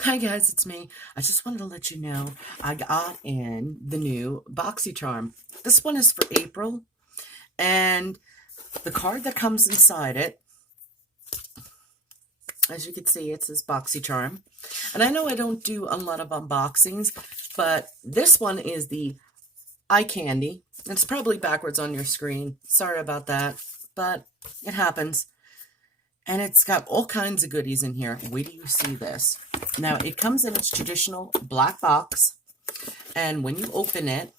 Hi guys, it's me. I just wanted to let you know I got in the new Boxycharm. This one is for April, and the card that comes inside it, as you can see, it says Boxycharm. And I know I don't do a lot of unboxings, but this one is the eye candy. It's probably backwards on your screen. Sorry about that, but it happens. And it's got all kinds of goodies in here. Wait till you see this. Now, it comes in its traditional black box. And when you open it,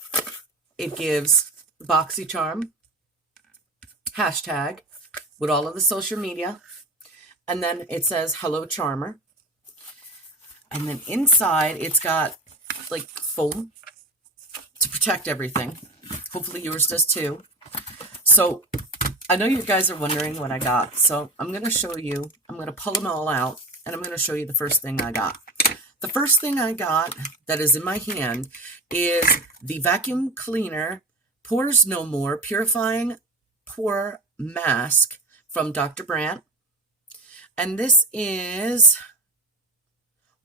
it gives Boxycharm hashtag with all of the social media. And then it says, hello, Charmer. And then inside, it's got like foam to protect everything. Hopefully yours does too. So I know you guys are wondering what I got, so I'm going to show you. I'm going to pull them all out, and I'm going to show you the first thing I got. The first thing I got that is in my hand is the Vacuum Cleaner Pores No More Purifying Pore Mask from Dr. Brandt. And this is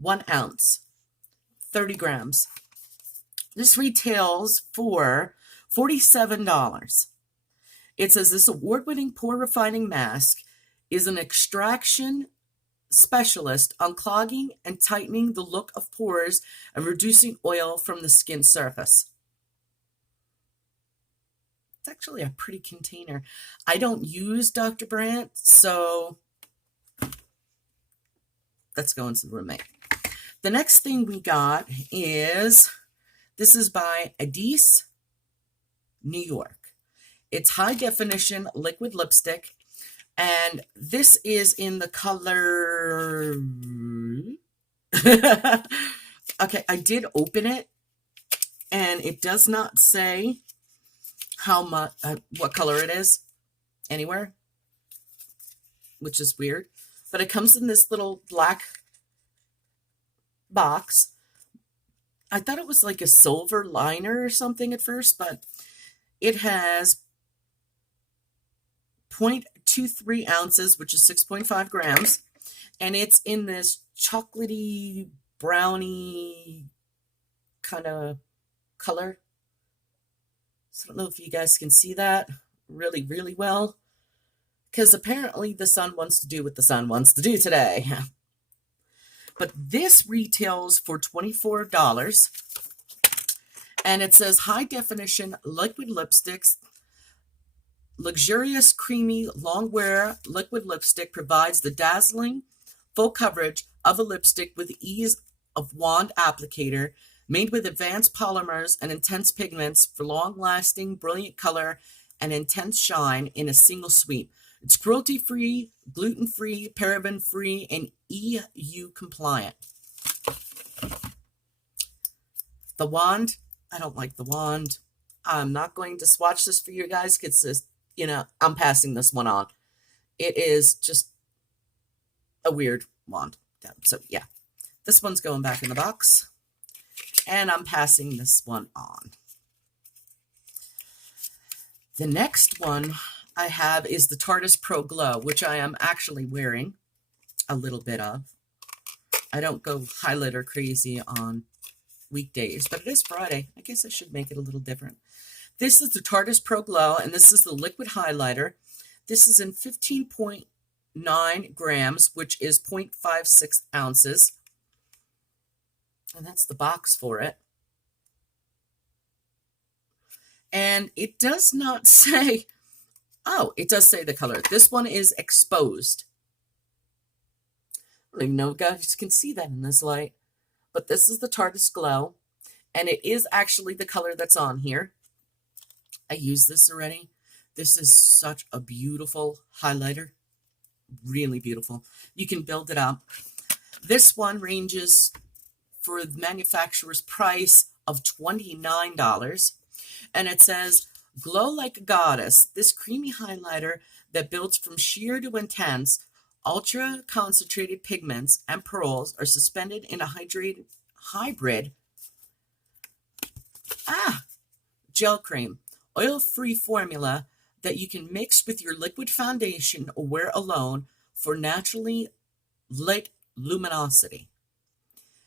1 ounce, 30 grams. This retails for $47. It says this award-winning pore refining mask is an extraction specialist on clogging and tightening the look of pores and reducing oil from the skin surface. It's actually a pretty container. I don't use Dr. Brandt, so that's going to the roommate. The next thing we got is, this is by Dese, New York. It's high definition liquid lipstick, and this is in the color. Okay, I did open it, and it does not say how much, what color it is anywhere, which is weird. But it comes in this little black box. I thought it was like a silver liner or something at first, but it has 0.23 ounces, which is 6.5 grams, and it's in this chocolatey, brownie kind of color. So I don't know if you guys can see that really, really well, because apparently the sun wants to do what the sun wants to do today. But this retails for $24, and it says high definition liquid lipsticks. Luxurious, creamy, long-wear liquid lipstick provides the dazzling full coverage of a lipstick with the ease of wand applicator, made with advanced polymers and intense pigments for long-lasting, brilliant color and intense shine in a single sweep. It's cruelty-free, gluten-free, paraben-free, and EU compliant. The wand, I don't like the wand. I'm not going to swatch this for you guys because I'm passing this one on. It is just a weird wand. So yeah, this one's going back in the box, and I'm passing this one on. The next one I have is the TARDIS Pro Glow, which I am actually wearing a little bit of. I don't go highlighter crazy on weekdays, but it is Friday. I guess I should make it a little different. This is the TARDIS Pro Glow, and this is the liquid highlighter. This is in 15.9 grams, which is 0.56 ounces. And that's the box for it. And it does not say, oh, it does say the color. This one is exposed. I don't even know if you guys can see that in this light. But this is the TARDIS Glow, and it is actually the color that's on here. I used this already. This is such a beautiful highlighter. Really beautiful. You can build it up. This one ranges for the manufacturer's price of $29. And it says, glow like a goddess. This creamy highlighter that builds from sheer to intense, ultra concentrated pigments and pearls are suspended in a hybrid gel cream, oil-free formula that you can mix with your liquid foundation or wear alone for naturally lit luminosity.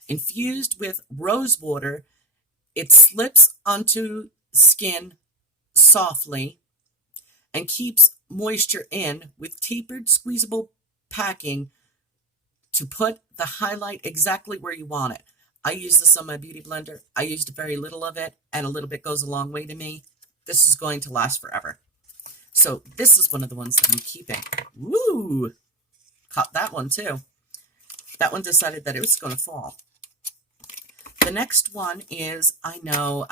Infused with rose water, it slips onto skin softly and keeps moisture in with tapered squeezable packing to put the highlight exactly where you want it. I use this on my beauty blender. I used very little of it, and a little bit goes a long way to me. This is going to last forever. So this is one of the ones that I'm keeping. Woo! Caught that one too. That one decided that it was going to fall. The next one is, I know.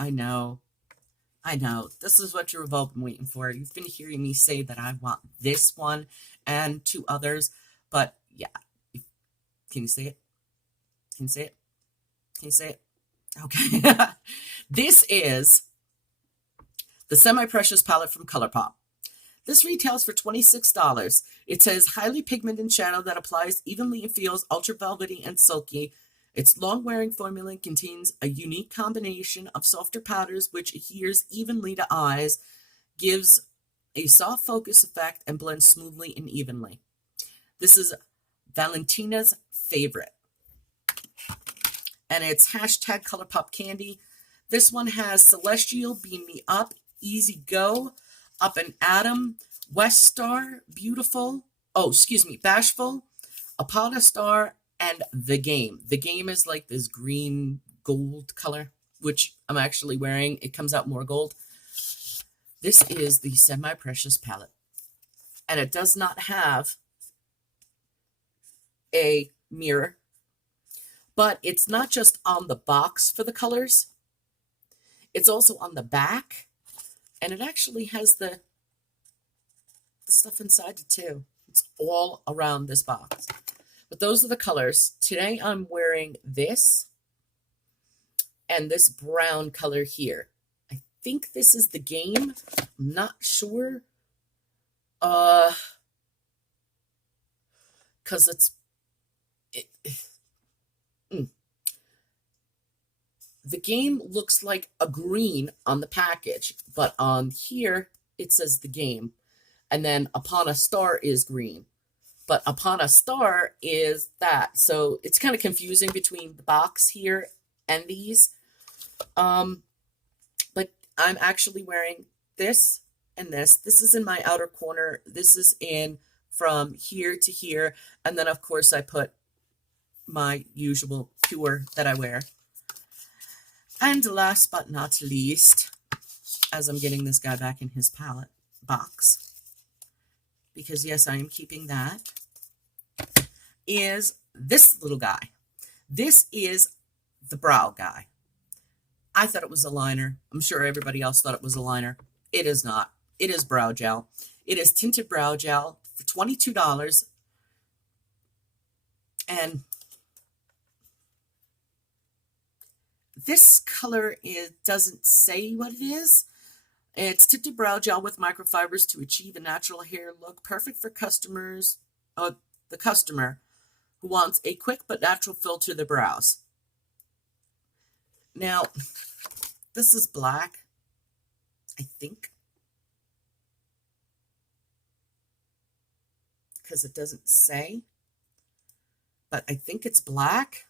This is what you've all been waiting for. You've been hearing me say that I want this one and 2 others. But yeah. Can you see it? Can you see it? Can you see it? Okay. This is the Semiprecious Palette from Colourpop. This retails for $26. It says highly pigmented shadow that applies evenly and feels ultra velvety and silky. Its long-wearing formula contains a unique combination of softer powders which adheres evenly to eyes, gives a soft focus effect, and blends smoothly and evenly. This is Valentina's favorite. And it's hashtag Colourpop Candy. This one has Celestial, Beam Me Up, Easy Go, Up and Atom, West Star, Beautiful, Bashful, Apollo Star, and The Game. The Game is like this green gold color, which I'm actually wearing. It comes out more gold. This is the Semiprecious palette. And it does not have a mirror, but it's not just on the box for the colors. It's also on the back, and it actually has the stuff inside it too. It's all around this box. But those are the colors. Today I'm wearing this and this brown color here. I think this is The Game. I'm not sure. Because The Game looks like a green on the package, but on here it says The Game. And then Upon a Star is green. But Upon a Star is that. So it's kind of confusing between the box here and these. But I'm actually wearing this and this. This is in my outer corner. This is in from here to here. And then, of course, I put my usual Pure that I wear. And last but not least, as I'm getting this guy back in his palette box, because yes, I am keeping that, is this little guy. This is the brow guy. I thought it was a liner. I'm sure everybody else thought it was a liner. It is not. It is brow gel. It is tinted brow gel for $22. And this color doesn't say what it is. It's tinted brow gel with microfibers to achieve a natural hair look, perfect for the customer who wants a quick but natural fill to the brows. Now, this is black, I think, because it doesn't say, but I think it's black.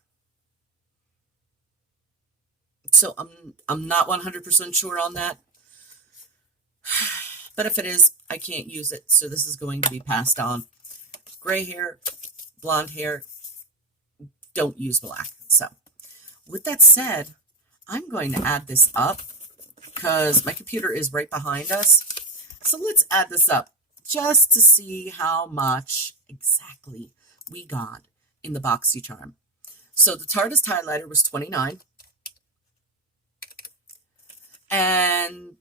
So I'm not 100% sure on that. But if it is, I can't use it. So this is going to be passed on. Gray hair, blonde hair, don't use black. So with that said, I'm going to add this up because my computer is right behind us. So let's add this up just to see how much exactly we got in the Boxycharm. So the TARDIS highlighter was $29. And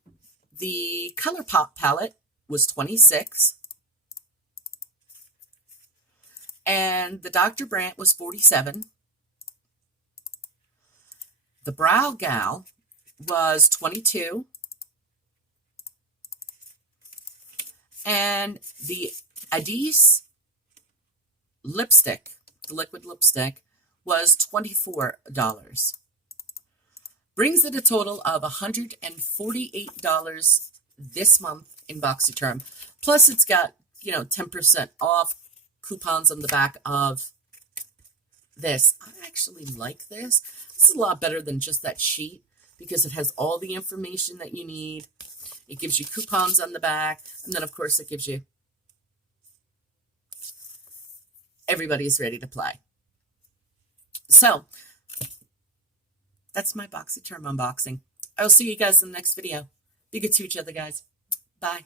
the Colourpop palette was $26. And the Dr. Brandt was $47. The Brow Gal was $22. And the Dese lipstick, the liquid lipstick, was $24. Brings it a total of $148 this month in Boxycharm. Plus, it's got, 10% off coupons on the back of this. I actually like this. This is a lot better than just that sheet because it has all the information that you need. It gives you coupons on the back. And then, of course, it gives you everybody's ready to play. So that's my Boxycharm unboxing. I will see you guys in the next video. Be good to each other, guys. Bye.